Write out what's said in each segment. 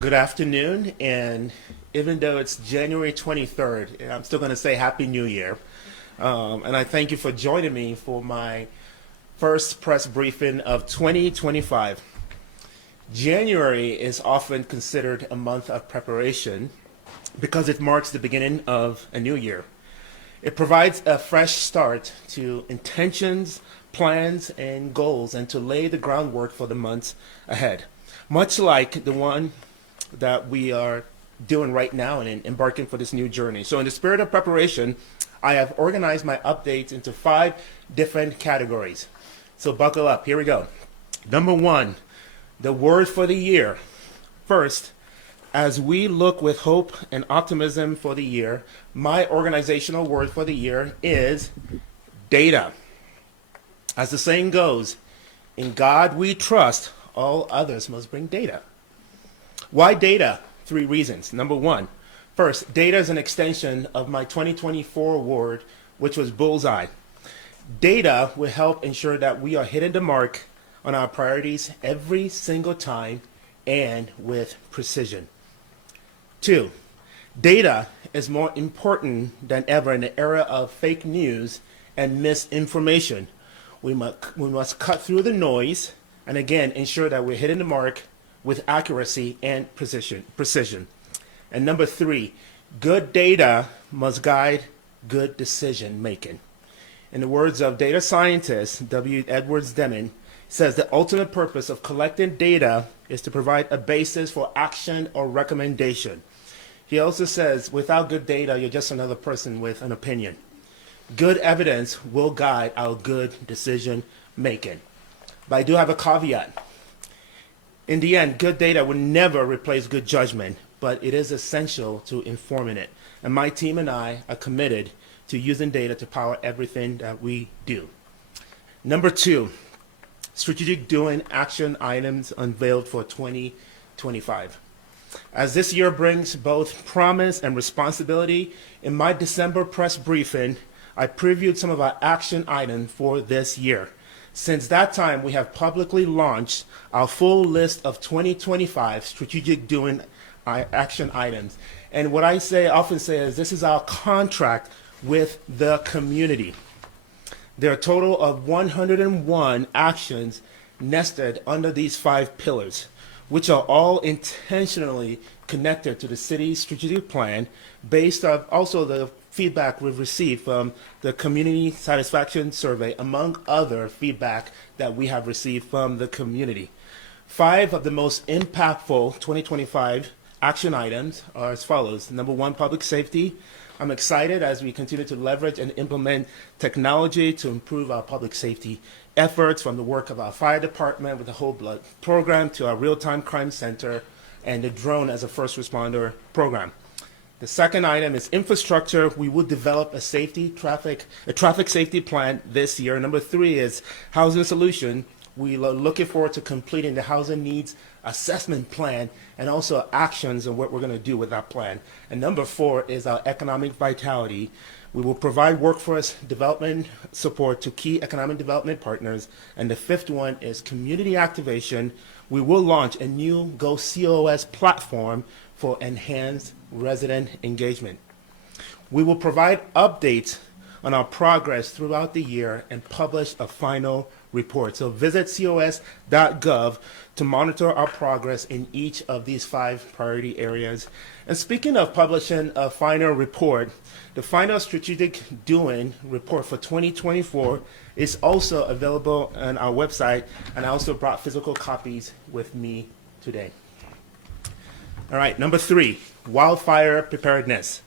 Good afternoon, and even though it's January 23rd, I'm still going to say Happy New Year. And I thank you for joining me for my first press briefing of 2025. January is often considered a month of preparation because it marks the beginning of a new year. It provides a fresh start to intentions, plans, and goals, and to lay the groundwork for the months ahead. Much like the one that we are doing right now and embarking for this new journey. So in the spirit of preparation, I have organized my updates into 5 different categories. So buckle up, here we go. Number 1, the word for the year. First, as we look with hope and optimism for the year, my organizational word for the year is data. As the saying goes, in God we trust, all others must bring data. Why data? 3 reasons. Number 1, first, data is an extension of my 2024 award, which was Bullseye. Data will help ensure that we are hitting the mark on our priorities every single time and with precision. 2, data is more important than ever in the era of fake news and misinformation. We must cut through the noise and again ensure that we're hitting the mark with accuracy and precision. And number 3, good data must guide good decision making. In the words of data scientist W. Edwards Deming, says the ultimate purpose of collecting data is to provide a basis for action or recommendation. He also says, without good data, you're just another person with an opinion. Good evidence will guide our good decision making. But I do have a caveat. In the end, good data will never replace good judgment, but it is essential to informing it. And my team and I are committed to using data to power everything that we do. Number 2, strategic doing action items unveiled for 2025. As this year brings both promise and responsibility, in my December press briefing, I previewed some of our action items for this year. Since that time, we have publicly launched our full list of 2025 strategic doing action items. And what I often say is this is our contract with the community. There are a total of 101 actions nested under these 5 pillars, which are all intentionally connected to the city's strategic plan based on also the feedback we've received from the community satisfaction survey, among other feedback that we have received from the community. 5 of the most impactful 2025 action items are as follows. Number 1, public safety. I'm excited as we continue to leverage and implement technology to improve our public safety efforts, from the work of our fire department with the whole blood program to our real-time crime center and the drone as a first responder program. The second item is infrastructure. We will develop a traffic safety plan this year. Number 3 is housing solution. We are looking forward to completing the housing needs assessment plan and also actions on what we're going to do with that plan. And number 4 is our economic vitality. We will provide workforce development support to key economic development partners. And the 5th one is community activation. We will launch a new Go COS platform for enhanced resident engagement. We will provide updates on our progress throughout the year and publish a final report. So visit cos.gov to monitor our progress in each of these 5 priority areas. And speaking of publishing a final report, the final strategic doing report for 2024 is also available on our website, and I also brought physical copies with me today. All right, number 3, wildfire preparedness.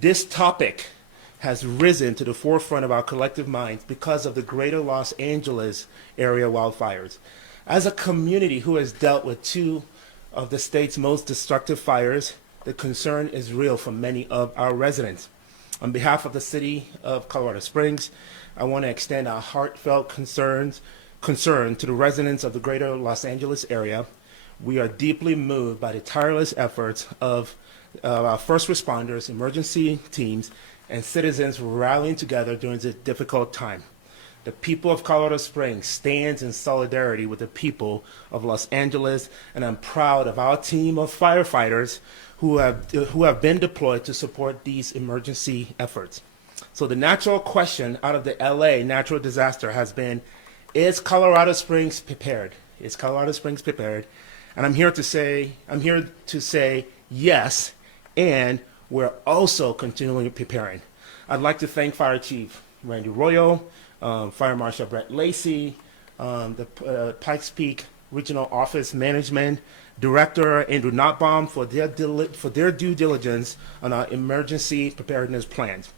This topic has risen to the forefront of our collective minds because of the greater Los Angeles area wildfires. As a community who has dealt with 2 of the state's most destructive fires, the concern is real for many of our residents. On behalf of the city of Colorado Springs, I want to extend our heartfelt concern to the residents of the greater Los Angeles area. We are deeply moved by the tireless efforts of our first responders, emergency teams, and citizens rallying together during this difficult time. The people of Colorado Springs stands in solidarity with the people of Los Angeles, and I'm proud of our team of firefighters who have been deployed to support these emergency efforts. So the natural question out of the LA natural disaster has been, is Colorado Springs prepared? Is Colorado Springs prepared? And I'm here to say yes, and we're also continually preparing. I'd like to thank Fire Chief Randy Royo, Fire Marshal Brett Lacey, the Pikes Peak Regional Office Management Director Andrew Notbaum for their due diligence on our emergency preparedness plans.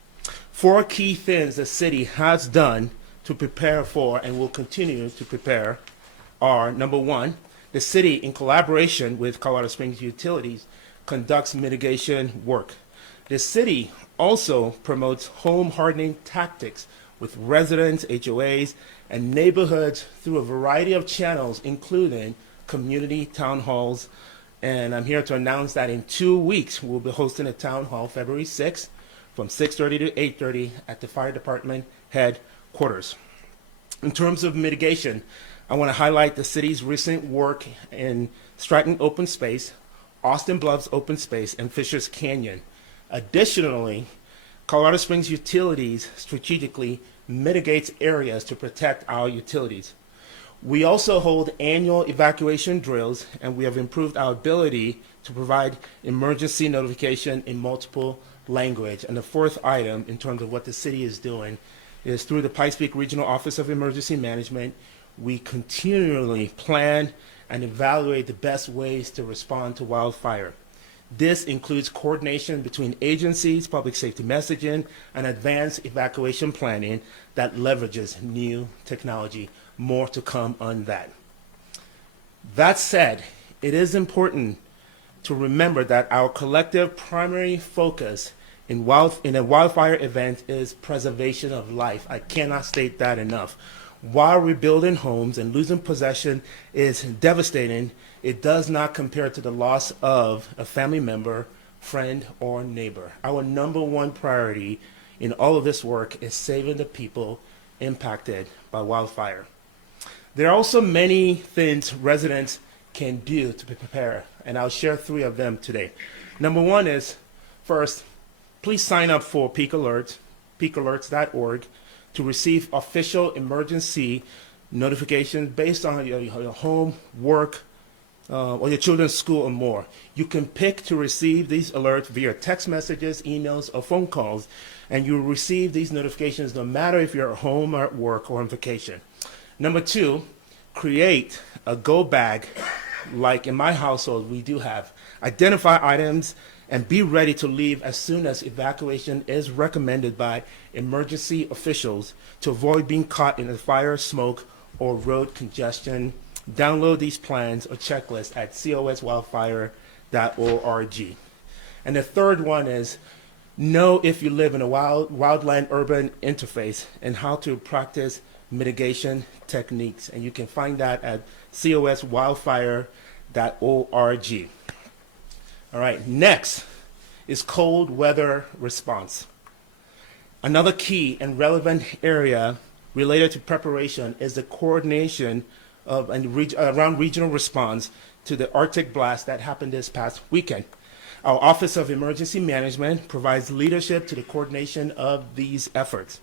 4 key things the city has done to prepare for and will continue to prepare are: number 1, the city, in collaboration with Colorado Springs Utilities, conducts mitigation work. The city also promotes home hardening tactics with residents, HOAs, and neighborhoods through a variety of channels, including community town halls. And I'm here to announce that in 2 weeks, we'll be hosting a town hall February 6th from 6:30 to 8:30 at the fire department headquarters. In terms of mitigation, I want to highlight the city's recent work in Stratton Open Space, Austin Bluffs Open Space, and Fisher's Canyon. Additionally, Colorado Springs Utilities strategically mitigates areas to protect our utilities. We also hold annual evacuation drills, and we have improved our ability to provide emergency notification in multiple language. And the 4th item in terms of what the city is doing is through the Pikes Peak Regional Office of Emergency Management, we continually plan and evaluate the best ways to respond to wildfire. This includes coordination between agencies, public safety messaging, and advanced evacuation planning that leverages new technology. More to come on that. That said, it is important to remember that our collective primary focus in a wildfire event is preservation of life. I cannot state that enough. While rebuilding homes and losing possession is devastating, it does not compare to the loss of a family member, friend, or neighbor. Our number 1 priority in all of this work is saving the people impacted by wildfire. There are also many things residents can do to prepare, and I'll share 3 of them today. Number 1 is, first, please sign up for Peak Alerts, peakalerts.org, to receive official emergency notifications based on your home, work, or your children's school or more. You can pick to receive these alerts via text messages, emails, or phone calls, and you will receive these notifications no matter if you're at home or at work or on vacation. Number 2, create a go bag like in my household we do have. Identify items and be ready to leave as soon as evacuation is recommended by emergency officials to avoid being caught in a fire, smoke, or road congestion. Download these plans or checklists at coswildfire.org. And the 3rd one is, know if you live in a wildland-urban interface and how to practice mitigation techniques. And you can find that at coswildfire.org. All right, next is cold weather response. Another key and relevant area related to preparation is the coordination of around regional response to the Arctic blast that happened this past weekend. Our Office of Emergency Management provides leadership to the coordination of these efforts.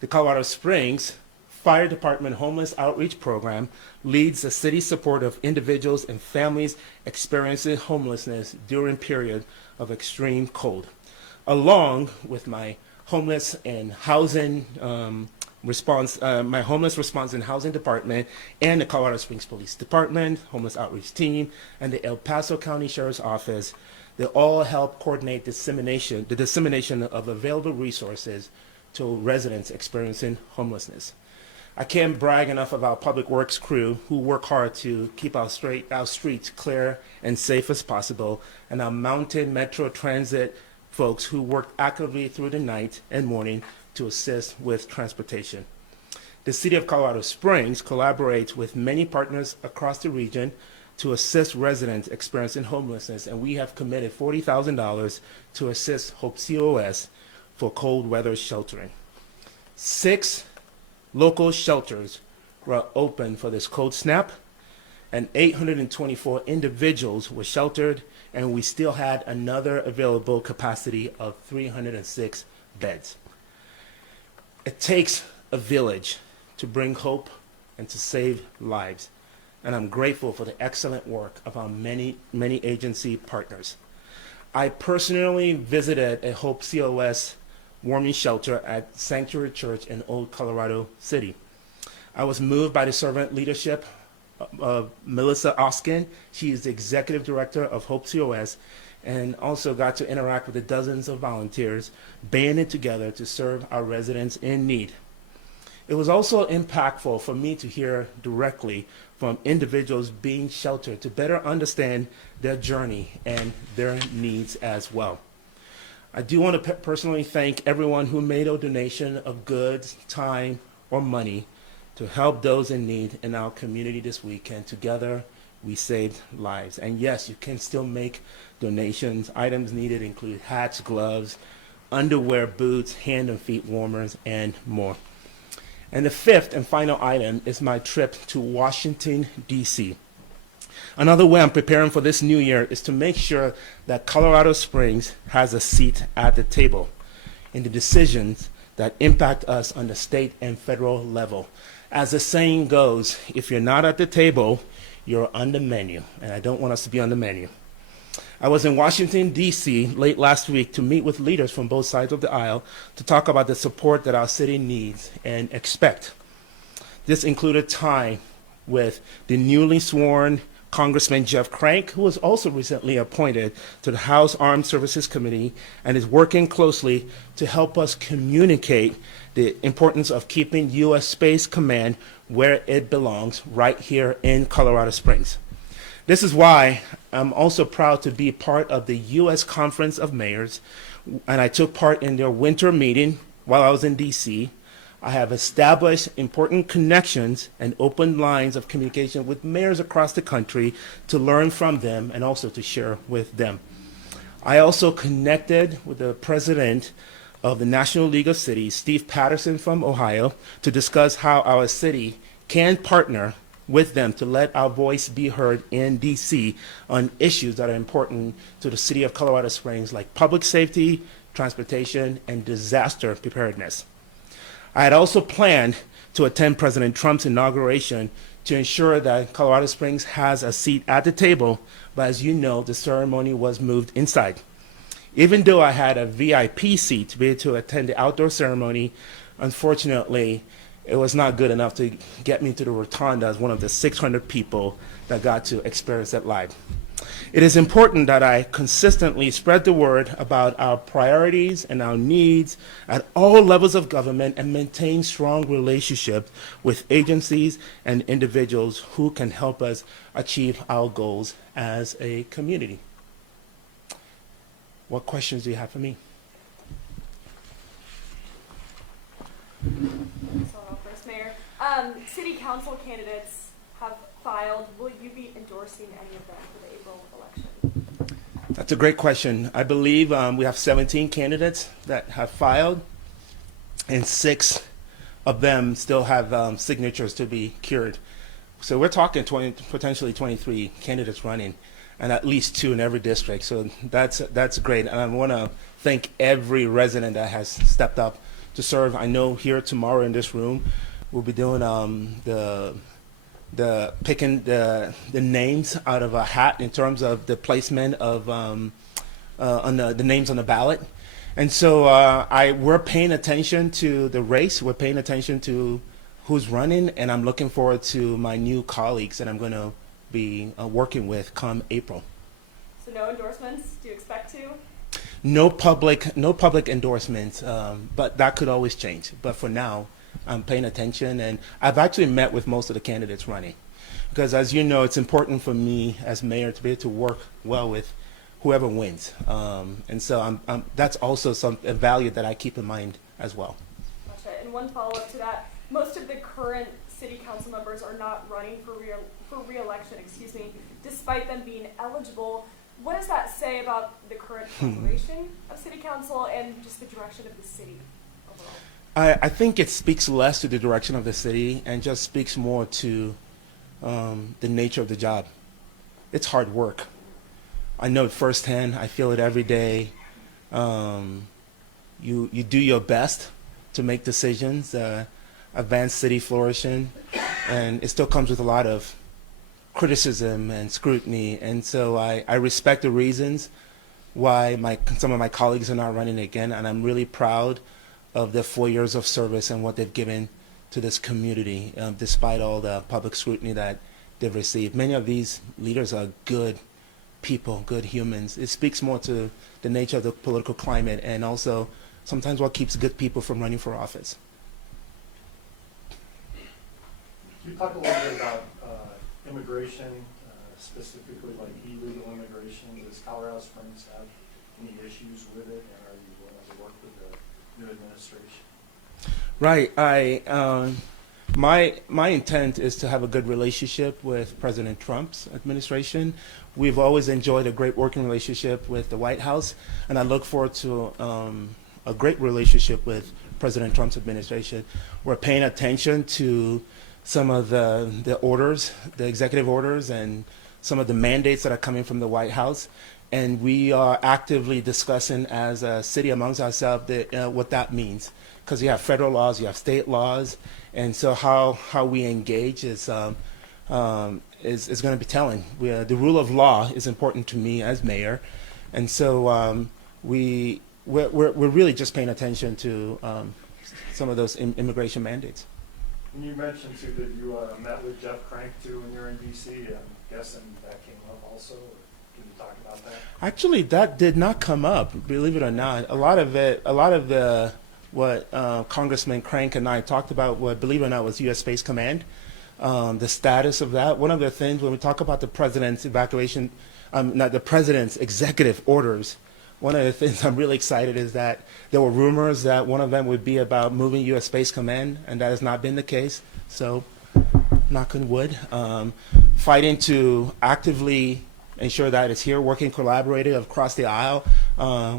The Colorado Springs Fire Department Homeless Outreach Program leads the city's support of individuals and families experiencing homelessness during periods of extreme cold. Along with my homeless and housing my homeless response and housing department and the Colorado Springs Police Department, Homeless Outreach Team, and the El Paso County Sheriff's Office, they all help coordinate the dissemination of available resources to residents experiencing homelessness. I can't brag enough of our public works crew who work hard to keep our streets clear and safe as possible, and our mountain metro transit folks who work actively through the night and morning to assist with transportation. The City of Colorado Springs collaborates with many partners across the region to assist residents experiencing homelessness, and we have committed $40,000 to assist Hope COS for cold weather sheltering. 6 local shelters were open for this cold snap, and 824 individuals were sheltered, and we still had another available capacity of 306 beds. It takes a village to bring hope and to save lives, and I'm grateful for the excellent work of our many agency partners. I personally visited a Hope COS warming shelter at Sanctuary Church in Old Colorado City. I was moved by the servant leadership of Melissa Oskin. She is the executive director of Hope COS, and also got to interact with the dozens of volunteers banded together to serve our residents in need. It was also impactful for me to hear directly from individuals being sheltered to better understand their journey and their needs as well. I do want to personally thank everyone who made a donation of goods, time, or money to help those in need in our community this week, and together we saved lives. And yes, you can still make donations. Items needed include hats, gloves, underwear, boots, hand and feet warmers, and more. And the fifth and final item is my trip to Washington, D.C. Another way I'm preparing for this new year is to make sure that Colorado Springs has a seat at the table in the decisions that impact us on the state and federal level. As the saying goes, if you're not at the table, you're on the menu, and I don't want us to be on the menu. I was in Washington, D.C. late last week to meet with leaders from both sides of the aisle to talk about the support that our city needs and expect. This included time with the newly sworn Congressman Jeff Crank, who was also recently appointed to the House Armed Services Committee and is working closely to help us communicate the importance of keeping U.S. Space Command where it belongs, right here in Colorado Springs. This is why I'm also proud to be part of the U.S. Conference of Mayors, and I took part in their winter meeting while I was in D.C. I have established important connections and open lines of communication with mayors across the country to learn from them and also to share with them. I also connected with the president of the National League of Cities, Steve Patterson from Ohio, to discuss how our city can partner with them to let our voice be heard in DC on issues that are important to the city of Colorado Springs, like public safety, transportation, and disaster preparedness. I had also planned to attend President Trump's inauguration to ensure that Colorado Springs has a seat at the table, but as you know, the ceremony was moved inside. Even though I had a VIP seat to be able to attend the outdoor ceremony, unfortunately, it was not good enough to get me to the rotunda as one of the 600 people that got to experience it live. It is important that I consistently spread the word about our priorities and our needs at all levels of government and maintain strong relationships with agencies and individuals who can help us achieve our goals as a community. What questions do you have for me? Mayor. City council candidates have filed. Will you be endorsing any of them for the April election? That's a great question. I believe we have 17 candidates that have filed, and 6 of them still have signatures to be cured. So we're talking potentially 23 candidates running, and at least 2 in every district. So that's great. And I want to thank every resident that has stepped up to serve. I know here tomorrow in this room, we'll be doing the picking the names out of a hat in terms of the placement of on the names on the ballot. And so we're paying attention to the race. We're paying attention to who's running, and I'm looking forward to my new colleagues that I'm going to be working with come April. So no endorsements? Do you expect to? No public endorsements, but that could always change. But for now, I'm paying attention, and I've actually met with most of the candidates running, because as you know, it's important for me as mayor to be able to work well with whoever wins, and so that's also a value that I keep in mind as well. Gotcha. And one follow-up to that: most of the current city council members are not running for re-election, despite them being eligible. What does that say about the current operation of city council and just the direction of the city overall? I think it speaks less to the direction of the city and just speaks more to the nature of the job. It's hard work. I know it firsthand. I feel it every day. You do your best to make decisions, advance city flourishing, and it still comes with a lot of criticism and scrutiny. And so I respect the reasons why some of my colleagues are not running again, and I'm really proud of their 4 years of service and what they've given to this community, despite all the public scrutiny that they've received. Many of these leaders are good people, good humans. It speaks more to the nature of the political climate and also sometimes what keeps good people from running for office. Can you talk a little bit about immigration, specifically like illegal immigration? Does Colorado Springs have any issues with it, and are you willing to work with the new administration? Right. My intent is to have a good relationship with President Trump's administration. We've always enjoyed a great working relationship with the White House, and I look forward to a great relationship with President Trump's administration. We're paying attention to some of the orders, the executive orders, and some of the mandates that are coming from the White House. And we are actively discussing as a city amongst ourselves what that means. Because you have federal laws, you have state laws, and so how we engage is going to be telling. The rule of law is important to me as mayor, and so we're really just paying attention to some of those immigration mandates. And you mentioned too that you met with Jeff Crank too when you were in DC. I'm guessing that came up also. Or can you talk about that? Actually, that did not come up. Believe it or not, a lot of what Congressman Crank and I talked about, believe it or not, was U.S. Space Command, the status of that. One of the things when we talk about the president's the president's executive orders, one of the things I'm really excited is that there were rumors that one of them would be about moving U.S. Space Command, and that has not been the case. So, knock on wood, fighting to actively ensure that it's here, working collaborative across the aisle,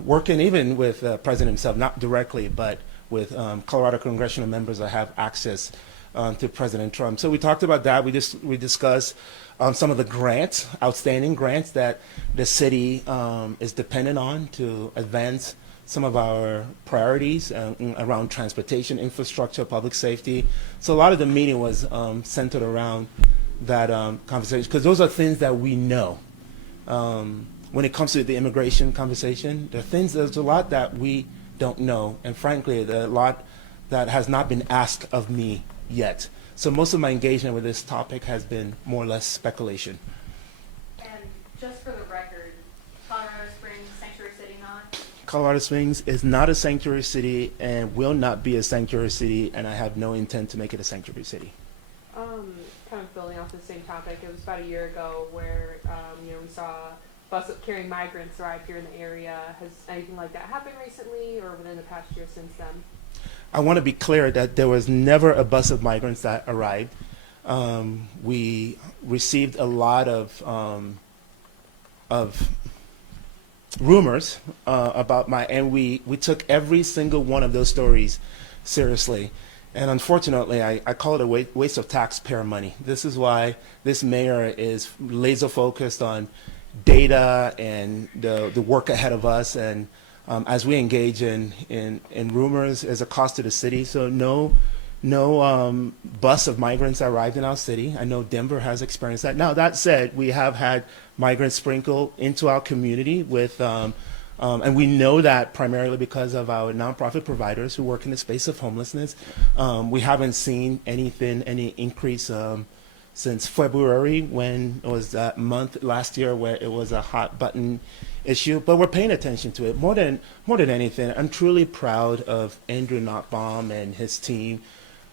working even with the president himself, not directly, but with Colorado congressional members that have access to President Trump. So we talked about that. We discussed some of the grants, outstanding grants that the city is dependent on to advance some of our priorities around transportation, infrastructure, public safety. So a lot of the meeting was centered around that conversation, because those are things that we know. When it comes to the immigration conversation, there's a lot that we don't know, and frankly, there's a lot that has not been asked of me yet. So most of my engagement with this topic has been more or less speculation. And just for the record, Colorado Springs, sanctuary city not? Colorado Springs is not a sanctuary city and will not be a sanctuary city, and I have no intent to make it a sanctuary city. Kind of building off the same topic, it was about a year ago where we saw bus carrying migrants arrive here in the area. Has anything like that happened recently or within the past year since then? I want to be clear that there was never a bus of migrants that arrived. We received a lot of rumors and we took every single one of those stories seriously. And unfortunately, I call it a waste of taxpayer money. This is why this mayor is laser focused on data and the work ahead of us. And as we engage in rumors, there's a cost to the city. So no bus of migrants arrived in our city. I know Denver has experienced that. Now, that said, we have had migrants sprinkle into our community with and we know that primarily because of our nonprofit providers who work in the space of homelessness. We haven't seen any increase since February, when it was that month last year where it was a hot button issue. But we're paying attention to it more than anything. I'm truly proud of Andrew Nottbaum and his team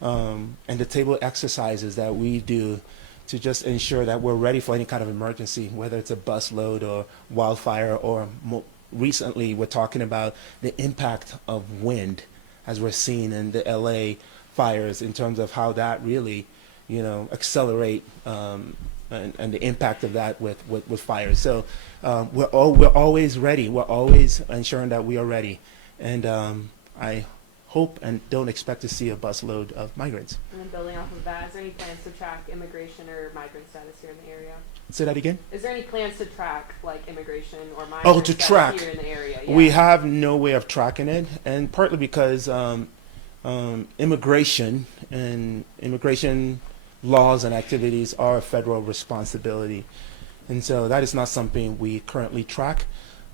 and the table exercises that we do to just ensure that we're ready for any kind of emergency, whether it's a bus load or wildfire, or recently we're talking about the impact of wind, as we're seeing in the LA fires, in terms of how that really, accelerate and the impact of that with fires. So we're always ready. We're always ensuring that we are ready. And I hope and don't expect to see a busload of migrants. And then building off of that, is there any plans to track immigration or migrant status here in the area? Say that again? Is there any plans to track like immigration or migrant Oh, to status track. here in the area? We have no way of tracking it, and partly because immigration and immigration laws and activities are a federal responsibility, and so that is not something we currently track.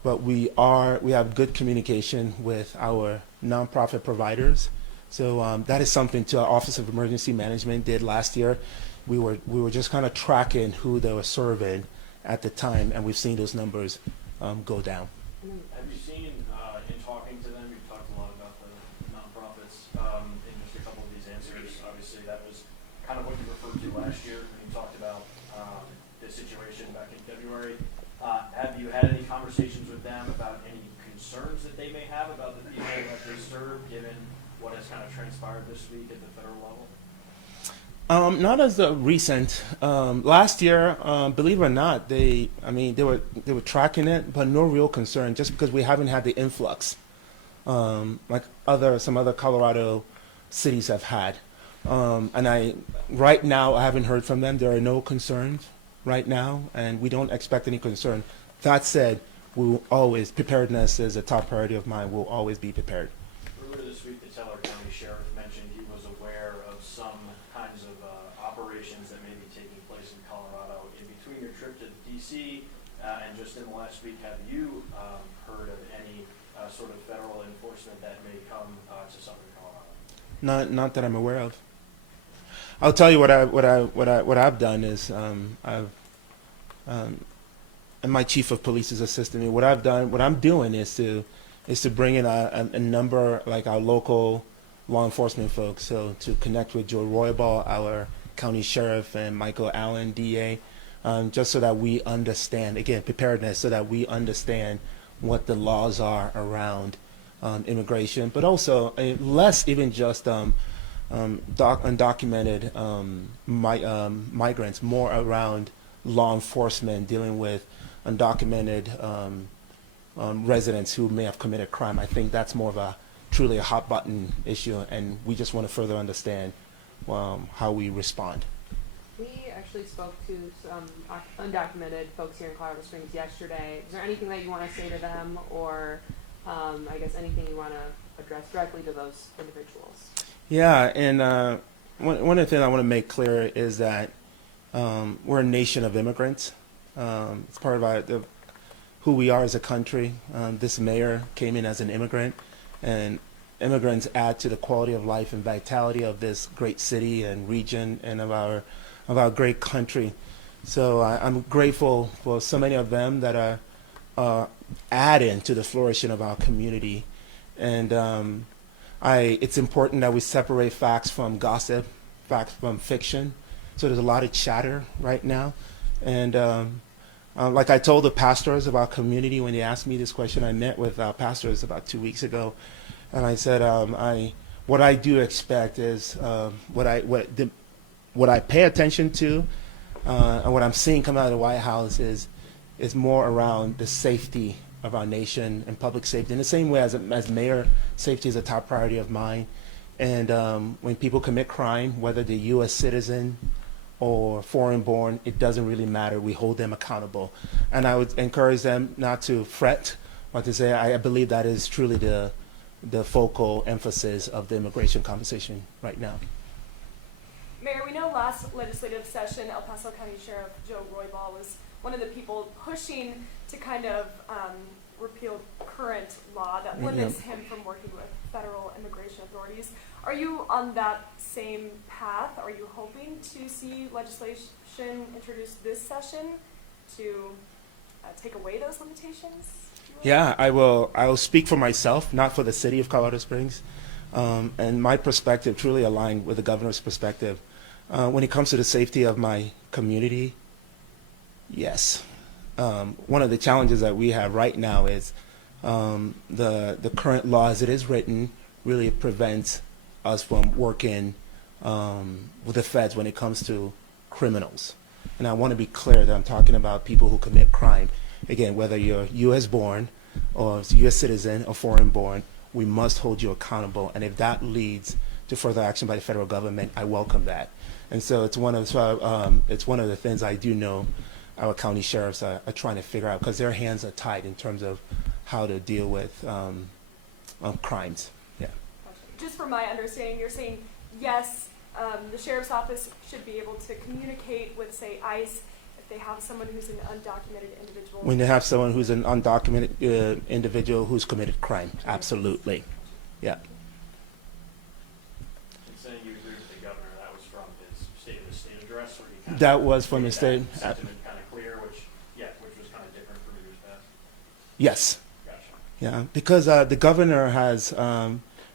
But we have good communication with our nonprofit providers. So that is something to our Office of Emergency Management did last year. We were just kind of tracking who they were serving at the time, and we've seen those numbers go down. Have you seen, in talking to them, you've talked a lot about the nonprofits, in just a couple of these answers, obviously that was kind of what you referred to last year when you talked about this situation back in February. Have you had any conversations with them about any concerns that they may have about the people that they serve, given what has kind of transpired this week at the federal level? Not as a recent. Last year, believe it or not, they were tracking it, but no real concern, just because we haven't had the influx like some other Colorado cities have had. Right now, I haven't heard from them. There are no concerns right now, and we don't expect any concern. That said, preparedness is a top priority of mine. We'll always be prepared. Earlier this week, the Teller County Sheriff mentioned he was aware of some kinds of operations that may be taking place in Colorado. In between your trip to D.C. And just in the last week, have you heard of any sort of federal enforcement that may come to southern Colorado? Not that I'm aware of. I'll tell you what I've done is and my chief of police is assisting me. What I'm doing is to bring in a number, like our local law enforcement folks. So to connect with Joe Roybal, our county sheriff, and Michael Allen, DA, just so that we understand, again, preparedness, so that we understand what the laws are around immigration, but also less even just undocumented migrants, more around law enforcement dealing with undocumented residents who may have committed crime. I think that's more of truly a hot button issue, and we just want to further understand how we respond. We actually spoke to some undocumented folks here in Colorado Springs yesterday. Is there anything that you want to say to them, or I guess anything you want to address directly to those individuals? Yeah, and one of the things I want to make clear is that we're a nation of immigrants. It's part of who we are as a country. This mayor came in as an immigrant, and immigrants add to the quality of life and vitality of this great city and region and of our great country. So I'm grateful for so many of them that are adding to the flourishing of our community. And it's important that we separate facts from gossip, facts from fiction. So there's a lot of chatter right now. And like I told the pastors of our community when they asked me this question, I met with pastors about 2 weeks ago, and I said, what I do expect is what I pay attention to, and what I'm seeing come out of the White House is more around the safety of our nation and public safety. In the same way as mayor, safety is a top priority of mine. And when people commit crime, whether they're U.S. citizen or foreign-born, it doesn't really matter. We hold them accountable. And I would encourage them not to fret, but to say, I believe that is truly the focal emphasis of the immigration conversation right now. Mayor, we know last legislative session, El Paso County Sheriff Joe Roybal was one of the people pushing to kind of repeal current law that limits him from working with federal immigration authorities. Are you on that same path? Are you hoping to see legislation introduced this session to take away those limitations? Yeah, I will speak for myself, not for the city of Colorado Springs. And my perspective truly aligned with the governor's perspective. When it comes to the safety of my community, yes. One of the challenges that we have right now is the current law as it is written really prevents us from working with the feds when it comes to criminals. And I want to be clear that I'm talking about people who commit crime. Again, whether you're U.S. born or U.S. citizen or foreign born, we must hold you accountable. And if that leads to further action by the federal government, I welcome that. And so it's one of the things I do know our county sheriffs are trying to figure out, because their hands are tied in terms of how to deal with crimes. Yeah. Just from my understanding, you're saying yes, the sheriff's office should be able to communicate with, say, ICE if they have someone who's an undocumented individual. When they have someone who's an undocumented individual who's committed crime, absolutely. Yeah. And saying you agree with the governor, that was from his State of the State address, where he kind of That was from the made state. that sentiment kind of clear, which was kind of different from years past. Yes. Gotcha. Yeah, because the governor has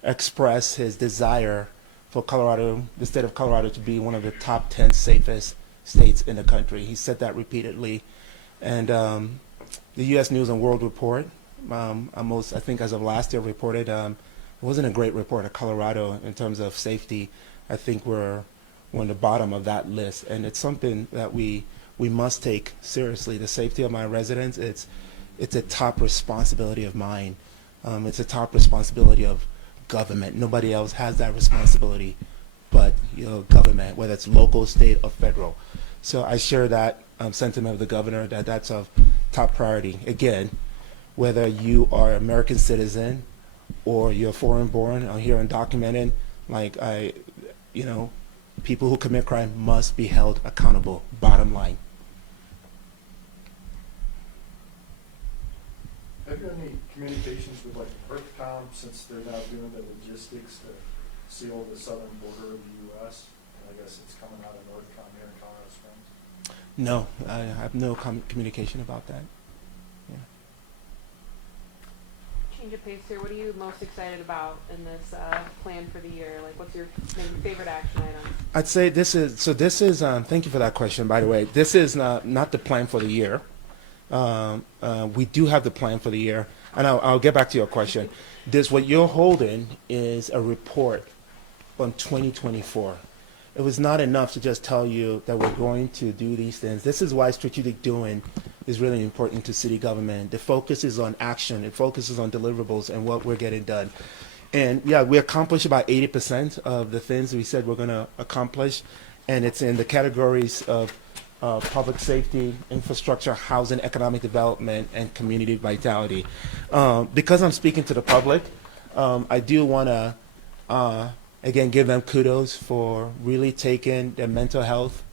expressed his desire for Colorado, the state of Colorado, to be one of the top 10 safest states in the country. He said that repeatedly. And the U.S. News and World Report, I think as of last year, reported it wasn't a great report of Colorado in terms of safety. I think we're on the bottom of that list. And it's something that we must take seriously. The safety of my residents, it's a top responsibility of mine. It's a top responsibility of government. Nobody else has that responsibility but government, whether it's local, state, or federal. So I share that sentiment of the governor that that's of top priority. Again, whether you are an American citizen or you're foreign-born or here undocumented, people who commit crime must be held accountable. Bottom line. Have you had any communications with like EarthCom, since they're now doing the logistics to seal the southern border of the U.S.? And I guess it's coming out of EarthCom here in Colorado Springs. No, I have no communication about that. Yeah. Change of pace here. What are you most excited about in this plan for the year? Like, what's your maybe favorite action item? I'd say this is, thank you for that question, by the way. This is not the plan for the year. We do have the plan for the year, and I'll get back to your question. What you're holding is a report on 2024. It was not enough to just tell you that we're going to do these things. This is why strategic doing is really important to city government. The focus is on action. It focuses on deliverables and what we're getting done. And yeah, we accomplished about 80% of the things we said we're going to accomplish, and it's in the categories of public safety, infrastructure, housing, economic development, and community vitality. Because I'm speaking to the public, I do want to, again, give them kudos for really taking their mental health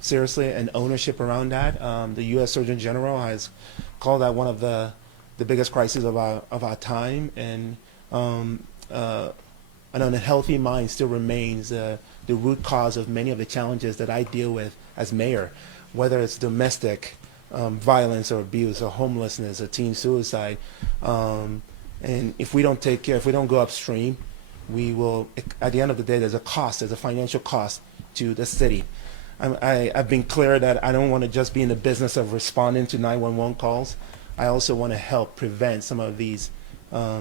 seriously and ownership around that. The U.S. Surgeon General has called that one of the biggest crises of our time, and an unhealthy mind still remains the root cause of many of the challenges that I deal with as mayor, whether it's domestic violence or abuse or homelessness or teen suicide. And if we don't take care, if we don't go upstream, we will, at the end of the day, there's a financial cost to the city. I've been clear that I don't want to just be in the business of responding to 911 calls. I also want to help prevent some of these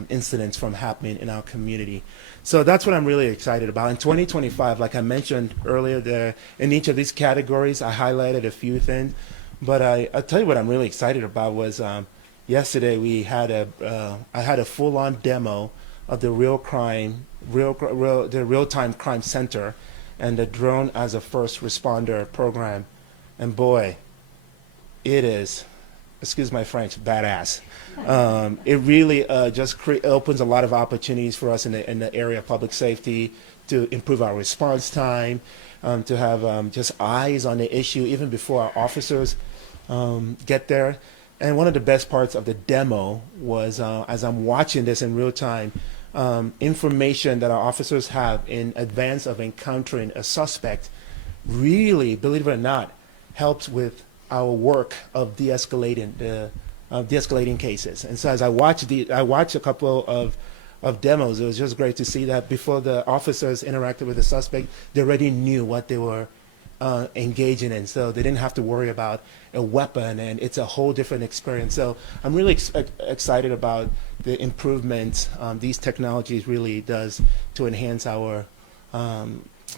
incidents from happening in our community. So that's what I'm really excited about. In 2025, like I mentioned earlier, in each of these categories, I highlighted a few things. But I'll tell you what I'm really excited about was yesterday I had a full-on demo of the real-time crime center and the drone as a first responder program. And boy, it is, excuse my French, badass. It really just opens a lot of opportunities for us in the area of public safety to improve our response time, to have just eyes on the issue even before our officers get there. And one of the best parts of the demo was, as I'm watching this in real time, information that our officers have in advance of encountering a suspect really, believe it or not, helps with our work of de-escalating cases. And so as I watched a couple of demos, it was just great to see that before the officers interacted with the suspect, they already knew what they were engaging in, so they didn't have to worry about a weapon, and it's a whole different experience. So I'm really excited about the improvements these technologies really does to enhance our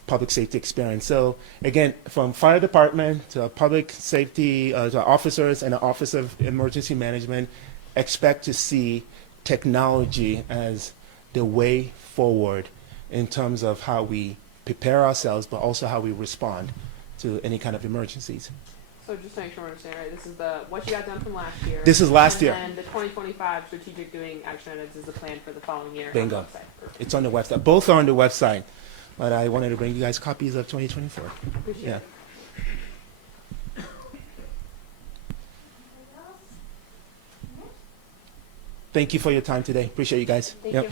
public safety experience. So again, from fire department to public safety, to officers and the Office of Emergency Management, expect to see technology as the way forward in terms of how we prepare ourselves, but also how we respond to any kind of emergencies. So just to make sure I understand, right, this is what you got done from last year. This is last year. And then the 2025 strategic doing action items is the plan for the following year. Bingo. On the website. Perfect. It's on the website. Both are on the website, but I wanted to bring you guys copies of 2024. Appreciate Yeah. it. Thank you for your time today. Appreciate you guys. Thank Yep. you.